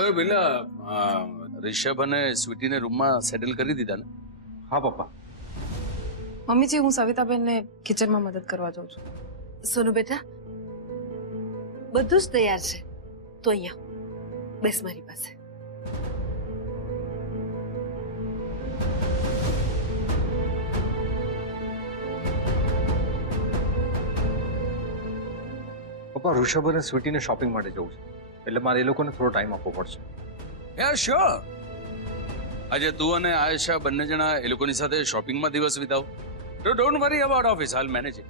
અરે પેલા રિષભ અને સ્વીટીને રૂમમાં સેટલ કરી દીધા ને? હા પપ્પા. મમ્મીજી હું સવિતાબેનને કિચનમાં મદદ કરવા જાઉં છું. સોનુ બેટા બધું જ તૈયાર છે, તો અહીંયા બેસ મારી પાસે. પપ્પા ઋષભ અને સ્વીટીને શોપિંગ માટે જવું છે, એટલે મારે એ લોકોને થોડો ટાઈમ આપવો પડશે. યા શ્યોર. આજે તું અને આયશા બંને જણા એ લોકોની સાથે શોપિંગમાં દિવસ વિતાવો. Don't worry about office, I'll manage it.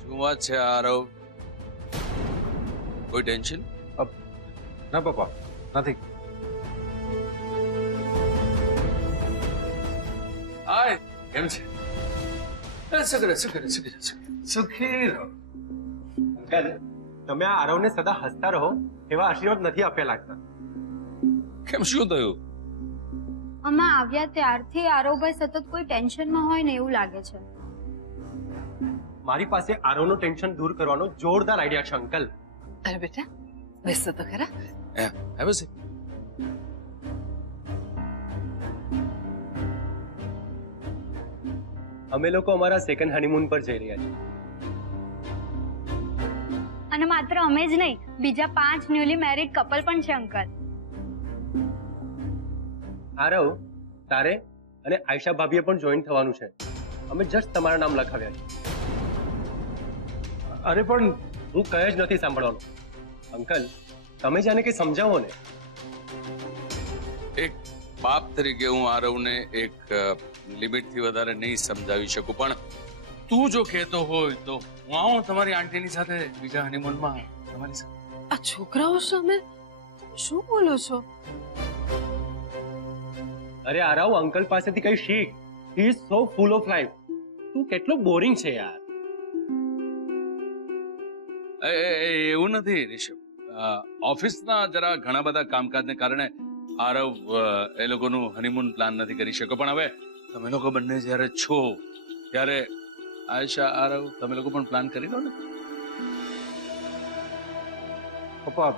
શું વાત છે આરવ? કોઈ ટેન્શન? ના પપ્પા, નથી. હાય, કેમ છે? સુખી રહો. અંકલ, તમે આ આરવને સદા હસતા રહો એવા આશીર્વાદ નથી આપ્યા લાગતા. કેમ, શું થયું? અમે આવ્યા ત્યારથી આરવભાઈ સતત કોઈ ટેન્શનમાં હોય ને એવું લાગે છે. મારી પાસે આરવનું ટેન્શન દૂર કરવાનો જોરદાર આઈડિયા છે અંકલ. અરે બેટા બેસો તો ખરા. have a seat. અમે લોકો અમારા સેકન્ડ હનીમૂન પર જઈ રહ્યા છીએ. અને માત્ર અમે જ નહીં, બીજા 5 ન્યુલી મેરિડ કપલ પણ છે અંકલ. આરવ, તારે અને આયશા ભાભીએ પણ જોઈન થવાનું છે. અમે જસ્ટ તમારા નામ લખાવ્યા છે. અરે પણ હું કહે જ નથી સાંભળવાનો. અંકલ, તમે જાને કે સમજાવો ને. એક બાપ તરીકે હું આરવને એક લિમિટથી વધારે નહીં સમજાવી શકું, પણ તું જો કહેતો હોય તો હું આવું તમારી આંટીની સાથે બીજા હનીમૂનમાં તમારી સાથે. આ છોકરાઓ સામે તમે શું બોલો છો? અરે આરવ, અંકલ પાસેથી કઈ શીખ. He is so full of life. તું કેટલો બોરિંગ છે યાર. એવું નથી રિષભ, ઓફિસના જરા ઘણા બધા કામકાજને કારણે આરવ એ લોકોનું હનીમૂન પ્લાન નથી કરી શક્યો. પણ હવે તમે લોકો બંને જ્યારે છો ત્યારે આયશા, આરવ, તમે લોકો પણ પ્લાન કરી લો ને. પપ્પા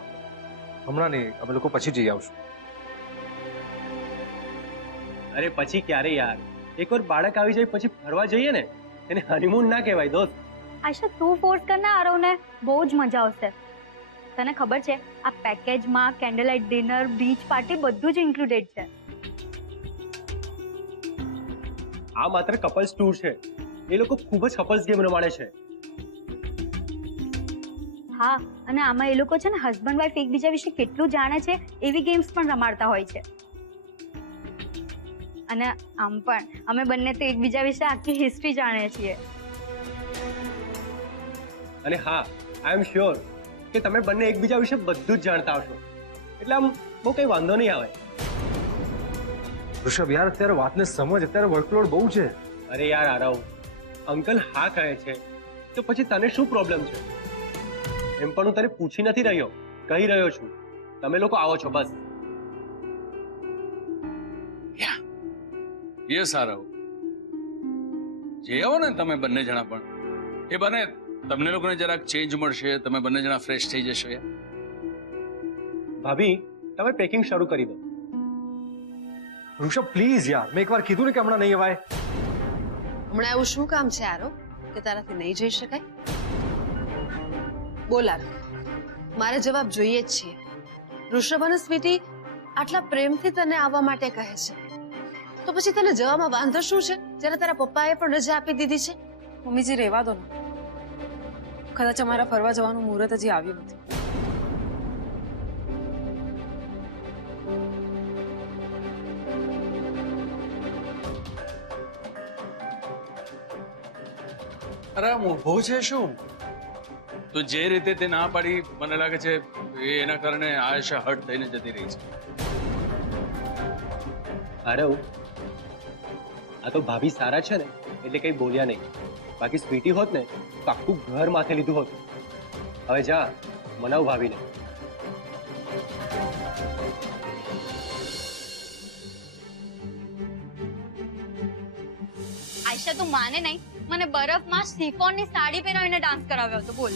હમણાં નહીં, અમે લોકો પછી જઈ આવશું. અરે પછી ક્યારે યાર? એકવાર બાળક આવી જાય પછી ફરવા જઈએ ને, એને હનીમૂન ના કહેવાય દોસ્ત. આશા તું ફોર્સ કરના આરવને, બહુ જ મજા આવશે. તને ખબર છે આ પેકેજમાં candle light dinner, beach party બધું જ ઇન્ક્લુડેડ છે. આ માત્ર કપલ્સ ટૂર છે. એ લોકો ખૂબ જ કપલ્સ ગેમ રમાડે છે. હા, અને આમાં એ લોકો છે ને હસબન્ડ વાઈફ એકબીજા વિશે કેટલું જાણે છે એવી ગેમ્સ પણ રમાડતા હોય છે. અને આમ પણ અમે બંને તો એકબીજા વિશે આખી હિસ્ટ્રી જાણીએ છીએ. અને હા, આઈ એમ શ્યોર કે તમે બંને એકબીજા વિશે બધું જ જાણતા હશો, એટલે આમ બહુ કઈ વાંધો નહીં આવે. ઋષભ યાર, અત્યારે વાતને સમજ, અત્યારે વર્કલોડ બહુ છે. અરે યાર આરવ, અંકલ હા કહે છે તો પછી તને શું પ્રોબ્લેમ છે? એમ પણ હું તને પૂછી નથી રહ્યો, કહી રહ્યો છું. તમે લોકો આવો છો બસ. યસ આરવ, જઈ આવો ને તમે બંને જણા પણ. એ બને તમને લોકોને જરાક ચેન્જ મળશે, તમે બંને જણા ફ્રેશ થઈ જશો. યાર ભાભી, તમે પેકિંગ શરૂ કરી દો. ઋષભ પ્લીઝ યાર, મેં એકવાર કીધું ને કે હમણાં નહીં અવાય. હમણાં એવું શું કામ છે આરવ કે તારાથી નહીં જઈ શકાય? બોલ આરવ, મારે જવાબ જોઈએ જ છીએ. ઋષભ અને સ્વીટી આટલા પ્રેમથી તને આવવા માટે કહે છે, તો પછી તને જવામાં વાંધો શું છે જ્યારે તારા પપ્પાએ પણ રજા આપી દીધી છે? મમ્મીજી રહેવા દો ને, કદાચ અમારા ફરવા જવાનું મુહૂર્ત હજી આવ્યું નથી. અરે આમ ઊભો છે શું? તો જે રીતે તે ના પાડી, મને લાગે છે એના કારણે આયશા હર્ટ થઈને જતી રહી છે. આરવ, આ તો ભાભી સારા છે ને એટલે કઈ બોલ્યા નહીં. બાકી સ્વીટી હોત ને તો આખું ઘર માથે લીધું હોત. હવે જા, મનાવ ભાભીને. આયશા તું માને નહીં, મને બરફમાં શિફોનની સાડી પહેરાવીને ડાન્સ કરાવ્યો હતો. બોલ.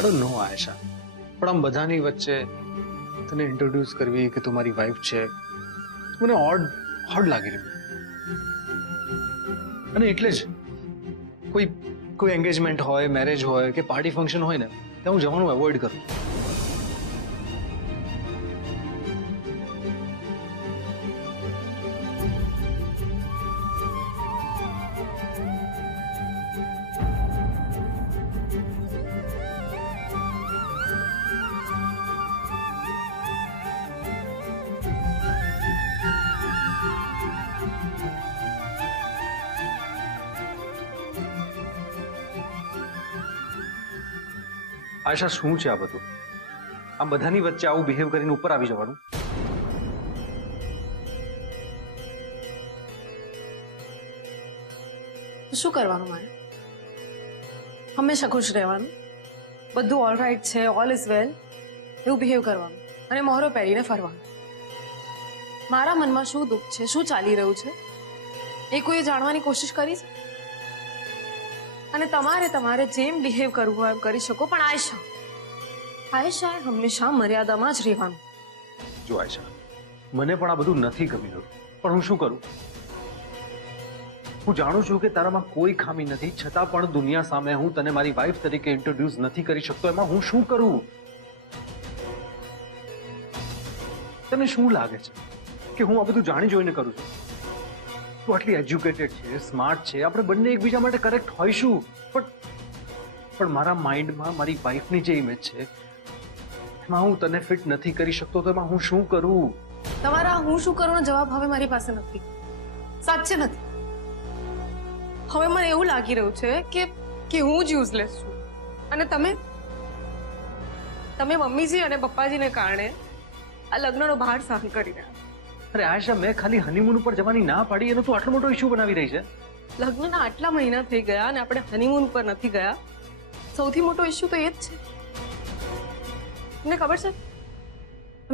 આઈ ડોન્ટ નો આયશા, પણ આમ બધાની વચ્ચે તને ઇન્ટ્રોડ્યુસ કરવી કે તું મારી વાઈફ છે, મને ઓડ લાગી રહ્યું. અને એટલે જ કોઈ એન્ગેજમેન્ટ હોય, મેરેજ હોય કે પાર્ટી ફંક્શન હોય ને ત્યાં હું જવાનું એવોઇડ કરું. આશા, શું છે આ બધું? આ બધાની વચ્ચે આવું બિહેવ કરીને ઉપર આવી જવાનું? તો શું કરવાનું મારે? હંમેશા ખુશ રહેવાનું, બધું ઓલ રાઈટ છે, ઓલ ઇઝ વેલ એવું બિહેવ કરવાનું અને મોહરો પહેરીને ફરવાનું. મારા મનમાં શું દુઃખ છે, શું ચાલી રહ્યું છે એ કોઈએ જાણવાની કોશિશ કરી છે? અને તમારે જેમ બિહેવ કરવું હોય એમ કરી શકો, પણ આયશાએ હંમેશા મર્યાદામાં જ રહેવાનું. જો આયશા, મને પણ આ બધું નથી ગમી રહ્યું, પણ હું શું કરું? હું જાણું છું કે તારામાં કોઈ ખામી નથી, છતાં પણ દુનિયા સામે હું તને મારી વાઈફ તરીકે ઇન્ટ્રોડ્યુસ નથી કરી શકતો. એમાં હું શું કરું? તને શું લાગે છે કે હું આ બધું જાણી જોઈને કરું છું? તું આટલી એજ્યુકેટેડ છે, સ્માર્ટ છે, આપણે બંને એકબીજા માટે કરેક્ટ હોઈશું, પણ મારા માઇન્ડમાં મારી વાઈફની જે ઇમેજ છે એમાં હું તને ફિટ નથી કરી શકતો. તો એમાં હું શું કરું? તમારા હું શું કરુંનો જવાબ હવે મારી પાસે નથી, સાચે નથી. હવે મને એવું લાગી રહ્યું છે કે હું જ યુઝલેસ છું અને તમે મમ્મીજી અને પપ્પાજીને કારણે આ લગ્નનો ભાર સહન કરી રહ્યા. અરે આયશા, મેં ખાલી હનીમૂન ઉપર જવાની ના પાડી એનો તું આટલો મોટો ઇશ્યુ બનાવી રહી છે. લગ્નના આટલા મહિના થઈ ગયા અને આપણે હનીમૂન પર નથી ગયા. સૌથી મોટો ઇશ્યુ તો એ જ છે. તમને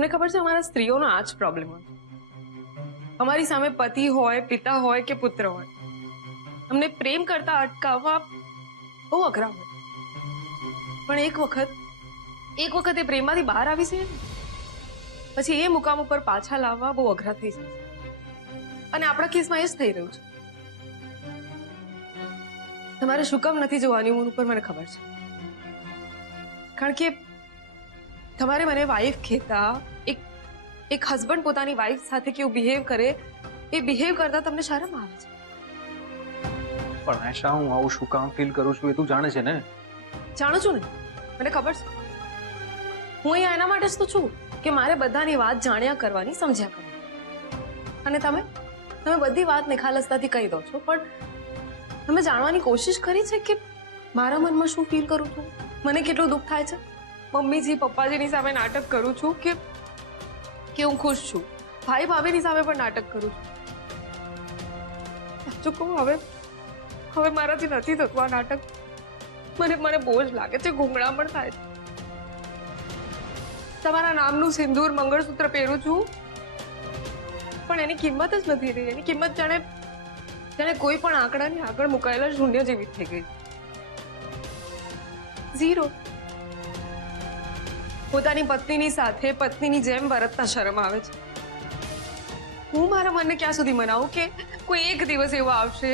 ખબર છે અમારા સ્ત્રીઓનો આ જ પ્રોબ્લેમ હોય. અમારી સામે પતિ હોય, પિતા હોય કે પુત્ર હોય, અમને પ્રેમ કરતા અટકાવવા બહુ અઘરા હોય. પણ એક વખત એ પ્રેમમાંથી બહાર આવી છે પછી એ મુકામ ઉપર પાછા લાવવા બહુ અઘરા થઈ જાય. અને આપણા કેસમાં એ જ થઈ રહ્યું છે. તમારે શું કામ નથી જવાની હનીમૂન ઉપર મને ખબર છે, કારણ કે તમારે મને વાઈફ કહેતા, એક હસબન્ડ પોતાની વાઈફ સાથે કેવું બિહેવ કરે એ બિહેવ કરતા તમને શરમ આવે છે. પણ આયશા, હું આવું શું કામ ફીલ કરું છું એ તું જાણે છે ને? જાણું છું ને, મને ખબર છે. હું અહીંયા એના માટે જ તો છું કે મારે બધાની વાત જાણ્યા કરવાની, સમજ્યા કરવાની. અને તમે બધી વાત નિખાલસતાથી કહી દો છો, પણ તમે જાણવાની કોશિશ કરી છે કે મારા મનમાં શું ફીલ કરું છું, મને કેટલું દુઃખ થાય છે? મમ્મીજી પપ્પાજીની સામે નાટક કરું છું કે હું ખુશ છું, ભાઈ ભાભીની સામે પણ નાટક કરું છું. સાચું કહું, હવે મારાથી નથી થતું આ નાટક. મને બોજ લાગે છે, ગૂંગળામણ થાય છે. તમારા નામનું સિંદૂર, મંગળસૂત્ર પહેરું છું, પણ એની કિંમત જ નથી રહી. એની કિંમત જાણે કોઈ પણ આંકડાની આગળ મુકાયેલા શૂન્ય જેવી થઈ ગઈ. ઝીરો. પોતાની પત્નીની સાથે પત્નીની જેમ વર્તતા શરમ આવે છે. હું મારા મનને ક્યાં સુધી મનાવું કે કોઈ એક દિવસ એવો આવશે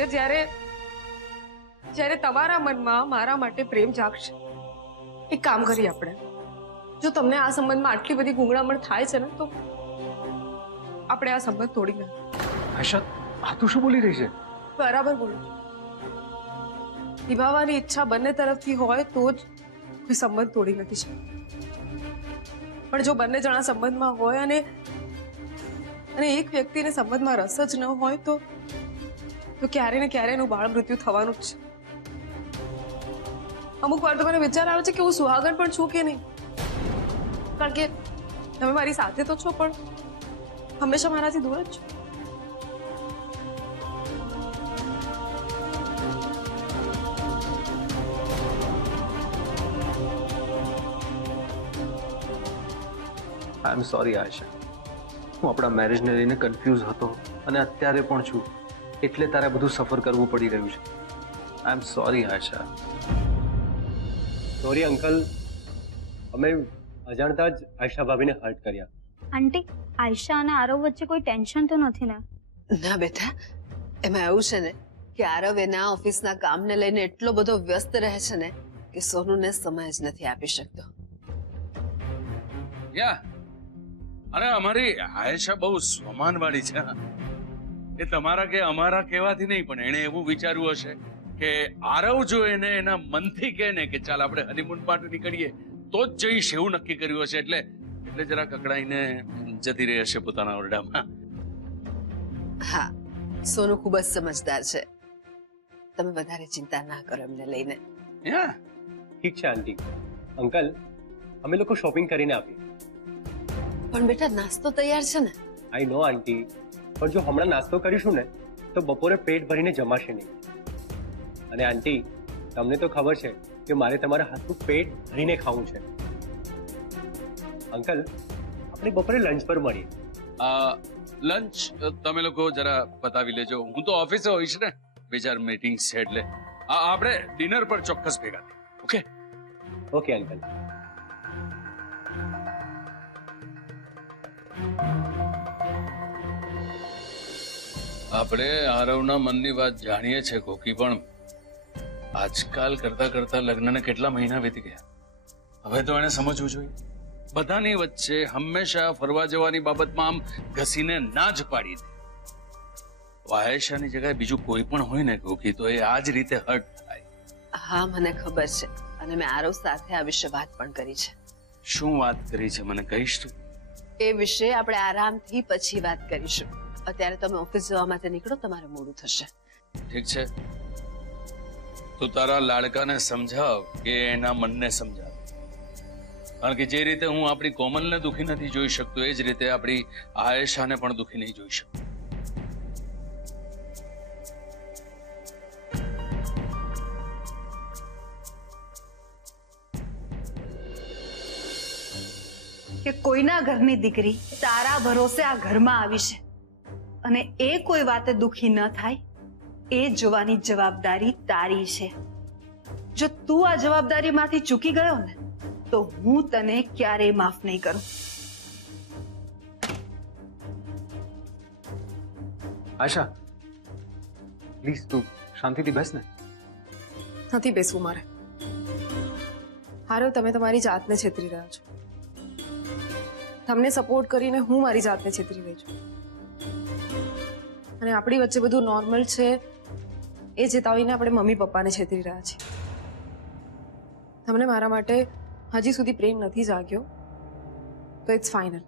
જ્યારે તમારા મનમાં મારા માટે પ્રેમ જાગશે. એક કામ કરીએ આપણે, જો તમને આ સંબંધમાં આટલી બધી ગૂંગળામણ થાય છે ને, તો આપણે આ સંબંધ તોડી નાખીએ. આયશા, આ તું શું બોલી રહી છે? બરાબર બોલું છું. નિભાવવાની ઈચ્છા બંને તરફથી હોય તો જ કોઈ સંબંધ તોડી નથી શકતો. પણ જો બંને જણા સંબંધમાં હોય અને એક વ્યક્તિને સંબંધમાં રસ જ ન હોય તો ક્યારે ને ક્યારે એનું બાળ મૃત્યુ થવાનું જ છે. અમુક વાર તો મને વિચાર આવે છે કે હું સુહાગણ પણ છું કે નહીં, કારણ કે તમે મારી સાથે તો છો પણ હંમેશા મારાથી દૂર જ છો. આઈ એમ સોરી આયશા, હું આપણા મેરેજને લઈને કન્ફ્યુઝ હતો અને અત્યારે પણ છું, એટલે તારે બધું સફર કરવું પડી રહ્યું છે. I am sorry Ayesha. Sorry uncle, અમે અજાણતા જ આયશા ભાભીને હર્ટ કર્યા. આંટી, આયશા અને આરવ વચ્ચે કોઈ ટેન્શન તો નથી ને? ના બેટા, એમાં એવું છે ને કે આરવ એના ઓફિસના કામને લઈને એટલો બધો વ્યસ્ત રહે છે ને કે સોનુને સમય જ નથી આપી શકતો. યા અને અમારી આયેશા બહુ સ્વમાનવાળી છે હા. એ તમારા કે અમારા કહેવાથી નહીં, પણ એણે એવું વિચાર્યું હશે કે આરવ જો એને એના મનથી કહે ને કે ચાલ આપણે હનીમૂન માટે નીકળીએ તો જ જઈશ એવું નક્કી કર્યું હશે. એટલે જરા કકડાઈને જતી રહી હશે પોતાના ઓરડામાં. હા, સોનુ ખૂબ જ સમજદાર છે. તમે વધારે ચિંતા ના કરો એમને લઈને. યા ઠીક છે આંટી. અંકલ, અમે લોકો શોપિંગ કરીને આપીએ. પણ બેટા નાસ્તો તૈયાર છે ને? આઈ નો આંટી, પણ જો હમણાં નાસ્તો કરીશું ને તો બપોરે પેટ ભરીને જમાશે નહીં. અને આંટી, તમને તો ખબર છે કે મારે તમારા હાથનું પેટ ભરીને ખાવું છે. અંકલ, આપણે બપોરે લંચ પર મળીએ. લંચ તમે લોકો જરા બતાવી લેજો. હું તો ઓફિસે હોઈશ ને, 2-4 મીટિંગ્સ છે એટલે આપણે ડિનર પર ચોક્કસ ભેગા થઈએ. Okay okay uncle. આપણે આરવના મનની વાત જાણીએ છીએ કોકી, પણ આજકાલ કરતા કરતા લગ્નને કેટલા મહિના વીતી ગયા. હવે તો એને સમજવું જોઈએ. બધાની વચ્ચે હંમેશા ફરવા જવાની બાબતમાં આમ ઘસીને ના જ પાડી દે. આયેશાની જગ્યાએ બીજું કોઈ પણ હોય ને કોકી તો એ આ જ રીતે હર્ટ થાય. હા, મને ખબર છે અને મેં આરવ સાથે આ વિશે વાત પણ કરી છે. શું વાત કરી છે મને કહીશ તું? એ વિશે આપણે આરામથી પછી વાત કરીશું. અત્યારે તમે ઓફિસ જવા માટે નીકળો, તમારે મોડું થશે. ઠીક છે, તું તારા લાડકાને સમજાવ કે એના મનને સમજાવ. કારણ કે જે રીતે હું આપણી કોમલને દુખી નથી જોઈ શકતો એ જ રીતે આપણી આયેશાને પણ દુખી નહીં જોઈ શકતો. કે કોઈના ઘરની દીકરી તારા ભરોસે આ ઘરમાં આવી છે અને એ કોઈ વાતે દુખી ન થાય એ જોવાની જવાબદારી તારી છે. જો તું આ જવાબદારીમાંથી ચૂકી ગયો ને તો હું તને ક્યારેય માફ નહીં કરું. આશા, પ્લીઝ તું શાંતિથી બેસ ને. નથી બેસવું મારે. હારો, તમે તમારી જાતને છેતરી રહ્યા છો. તમને સપોર્ટ કરીને હું મારી જાતને છેતરી રહી છું. અને આપણી વચ્ચે બધું નોર્મલ છે એ ચેતાવીને આપણે મમ્મી પપ્પાને છેતરી રહ્યા છીએ. તમને મારા માટે હજી સુધી પ્રેમ નથી જાગ્યો તો ઇટ્સ ફાઇનલ.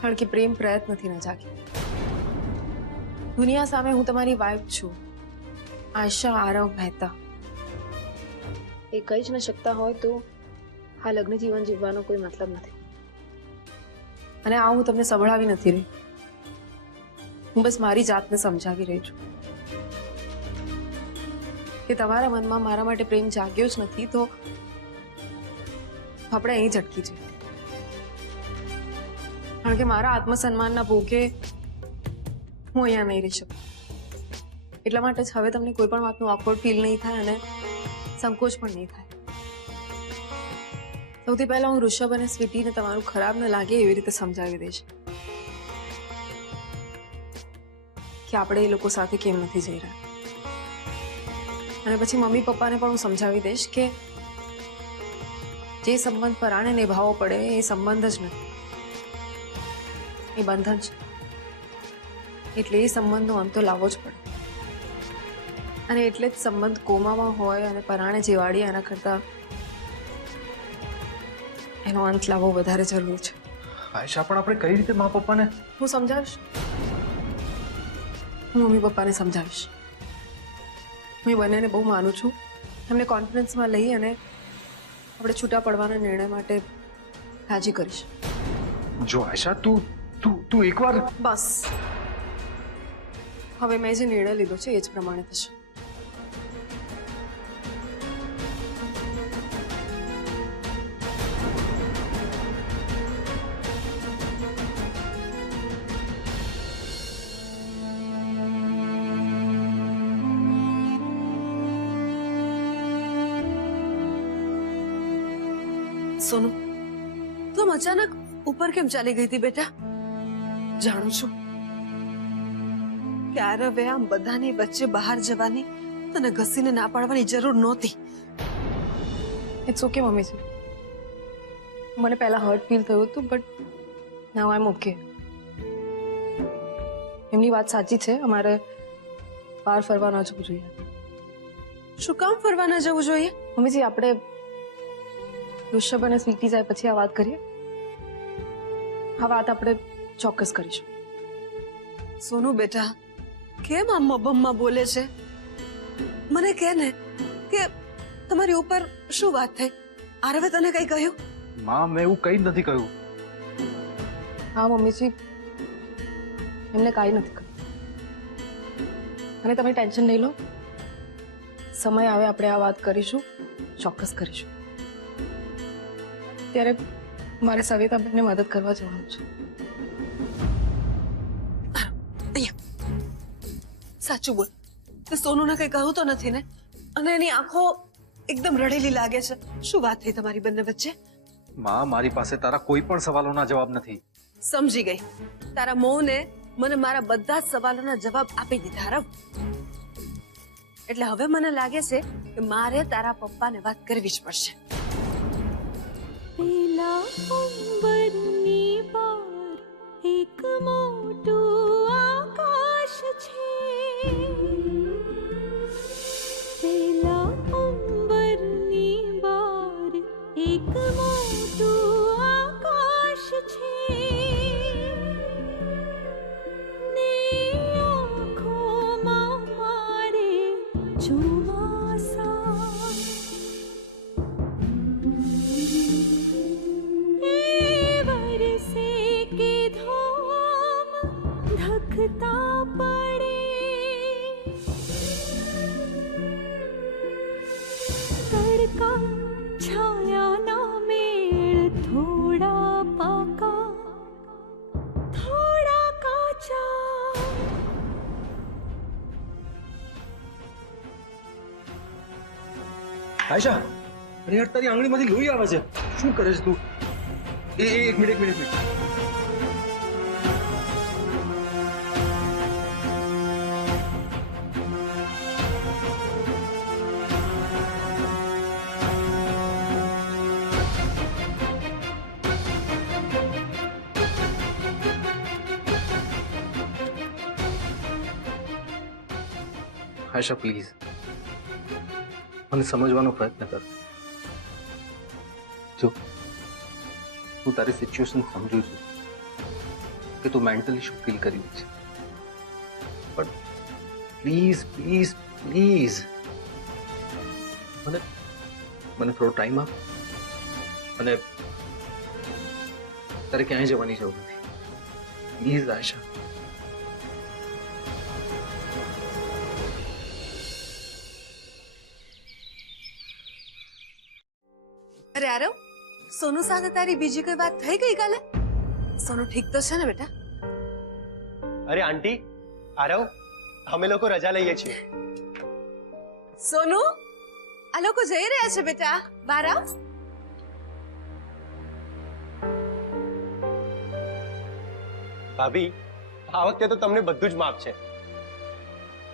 કારણ કે પ્રેમ પ્રયત્નથી ન જાગે. દુનિયા સામે હું તમારી વાઇફ છું, આશા આરવ મહેતા. એ કહી જ ન શકતા હોય તો આ લગ્ન જીવન જીવવાનો કોઈ મતલબ નથી. અને આ હું તમને સંભળાવી નથી રહી, હું બસ મારી જાતને સમજાવી રહી છું કે તમારા મનમાં મારા માટે પ્રેમ જાગ્યો જ નથી તો આપણે અહીં જ અટકી જઈએ. કારણ કે મારા આત્મસન્માનના ભોગે હું અહીંયા નહીં રહી શકું. એટલા માટે જ હવે તમને કોઈ પણ વાતનું ઓકવર્ડ ફીલ નહીં થાય અને સંકોચ પણ નહીં થાય. સૌથી પહેલા હું ઋષભ અને સ્વીટીને તમારું ખરાબ ન લાગે એવી રીતે સમજાવી દઈશ કે આપણે એ લોકો સાથે કેમ નથી જઈ રહ્યા. અને પછી મમ્મી પપ્પાને પણ હું સમજાવી દઈશ કે જે સંબંધ પરાણે નિભાવવો પડે એ સંબંધ જ નથી, એ બંધન છે. એટલે એ સંબંધનો અંત તો લાવવો જ પડે. અને એટલે જ સંબંધ કોમામાં હોય અને પરાણે જેવાડીએ એના કરતાં એનો અંત લાવવો વધારે જરૂરી છે. આયશા, પણ આપણે કઈ રીતે મા પપ્પાને? હું સમજાવીશ, હું મમ્મી પપ્પાને સમજાવીશ. હું એ બંનેને બહુ માનું છું. એમને કોન્ફિડન્સમાં લઈ અને આપણે છૂટા પડવાના નિર્ણય માટે રાજી કરીશ. જો આયશા, તું એકવાર. બસ, હવે મેં જે નિર્ણય લીધો છે એ જ પ્રમાણે થશે. સોનુ તું આમ અચાનક ઉપર કેમ ચાલી ગઈ હતી બેટા? જાણું છું કે આરવે આમ બધાની વચ્ચે બહાર જવાની તને ઘસીને ના પાડવાની જરૂર નહોતી. ઇટ્સ ઓકે મમ્મીજી. મને પહેલા હર્ટ ફીલ થયું હતું but now I M okay. એમની વાત સાચી છે, અમારે બહાર ફરવા ન જવું જોઈએ. શું કામ ફરવા ન જવું જોઈએ? મમ્મીજી આપણે ઋષભ અને સ્વીટી જાય પછી આ વાત કરીએ. આ વાત આપણે ચોક્કસ કરીશું. સોનુ બેટા કેમ આમ મબમમાં બોલે છે? મને કહે ને કે તમારી ઉપર શું વાત થઈ? આરવે તને કઈ કહ્યું? માં મેં એવું કંઈ જ નથી કહ્યું. હા મમ્મીજી, એમને કાંઈ નથી કહ્યું. અને તમે ટેન્શન નહીં લો, સમય આવે આપણે આ વાત કરીશું, ચોક્કસ કરીશું. ત્યારે મારે સવિતાબેનને મદદ કરવા જવાનું છે. સાચું બોલ, તે સોનુને કઈ કહ્યું તો નથી ને? અને એની આંખો એકદમ રડેલી લાગે છે. શું વાત થઈ તમારી બંને વચ્ચે? માં, મારી પાસે તારા કોઈ પણ સવાલોના જવાબ નથી. સમજી ગઈ. તારા મોહને મને મારા બધા જ સવાલોના જવાબ આપી દીધા હરવ. એટલે હવે મને લાગે છે કે મારે તારા પપ્પાને વાત કરવી જ પડશે. પેલા અંબરની પાર એક મોટું આકાશ છે. પેલા અંબરની પાર એક મોટું આકાશ છે. ને આંખોમાં મારે ચોમાસા. ધકતા પડે તડકા છાયાના મેળ થોડા પાકા થોડા કાચા. આયશા, અરે યાર તારી આંગળીમાંથી લોહી આવે છે. શું કરે છે તું? એક મિનિટ. આયશા પ્લીઝ મને સમજવાનો પ્રયત્ન કર. જો હું તારી સિચ્યુએશન સમજુ છું કે તું મેન્ટલી શું ફીલ કરી રહી છે, પણ પ્લીઝ પ્લીઝ પ્લીઝ મને થોડો ટાઈમ આપ. અને તારે ક્યાંય જવાની જરૂર નથી. પ્લીઝ આયશા. અરે આરવ, સોનુ સાથે તારી બીજી કોઈ વાત થઈ ગઈ કાલે? સોનુ ઠીક તો છે ને બેટા? અરે આંટી, આરવ, અમે લોકો રજા લઈએ છીએ. સોનુ, આ લોકો જઈ રહ્યા છે બેટા. બહાર આવ. ભાભી, આ વખતે તો તમને બધું જ માફ છે,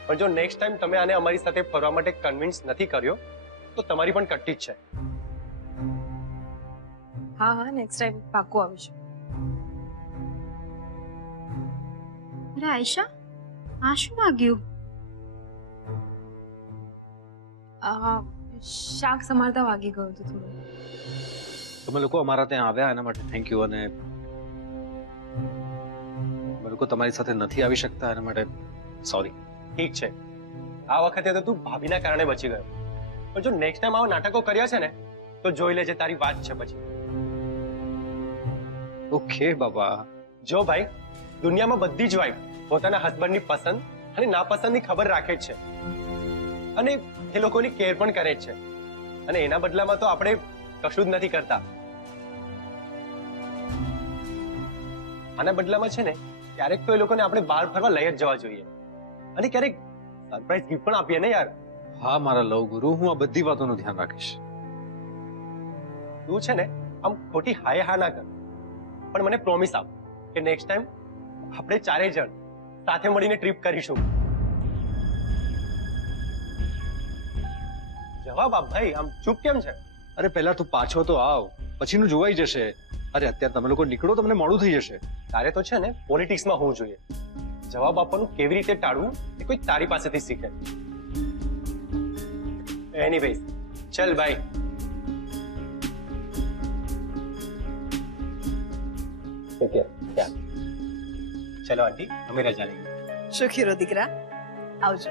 પણ જો નેક્સ્ટ ટાઈમ તમે આને અમારી સાથે ફરવા માટે કન્વિન્સ નથી કર્યો તો તમારી પણ કટ્ટી જ છે. હા હા, નેક્સ્ટ ટાઈમ પાક્કું આવીશું. અરે આયશા, આ શું વાગ્યું? શાક સમારતા વાગી ગયું હતું થોડું. તમે લોકો અમારા ત્યાં આવ્યા એના માટે થેન્ક યુ. અને અમે લોકો તમારી સાથે નથી આવી શકતા એના માટે સોરી. ઠીક છે, આ વખતે તો તું ભાભીના કારણે બચી ગયો, પણ જો નેક્સ્ટ ટાઈમ આવા નાટકો કર્યા છે ને તો જોઈ લેજે, તારી વાત છે પછી. ઓકે બાબા. જો ભાઈ, દુનિયામાં બધી જ વાઈફ પોતાના હસબન્ડની પસંદ અને નાપસંદની ખબર રાખે જ છે, અને એ લોકોની કેર પણ કરે જ છે, અને એના બદલામાં તો આપણે કશું જ નથી કરતા. આના બદલામાં છે ને ક્યારેક તો એ લોકોને આપણે બહાર ફરવા લઈ જ જવા જોઈએ, અને ક્યારેક સરપ્રાઈઝ ગિફ્ટ પણ આપીએ ને યાર. હા મારા લવ ગુરુ, હું આ બધી વાતોનું ધ્યાન રાખીશ. તું છે ને આમ ખોટી હાય હા ના કર, પણ મને પ્રોમિસ આપ કે નેક્સ્ટ ટાઈમ આપણે ચારેય જણ સાથે મળીને ટ્રીપ કરીશું. જવાબ આપ ભાઈ, આમ ચૂપ કેમ છે? અરે પહેલા તું પાછો તો આવ, પછીનું જોવાઈ જશે. અરે અત્યારે તમે લોકો નીકળો, તમને મોડું થઈ જશે. તારે તો છે ને પોલિટિક્સમાં હોવું જોઈએ. જવાબ આપવાનું કેવી રીતે ટાળવું એ કોઈ તારી પાસેથી શીખે. એનીવેઝ, ચલ બાય. Take care. ચલો આંટી, અમે રજા લઈએ. સુખી રહો દીકરા, આવજો.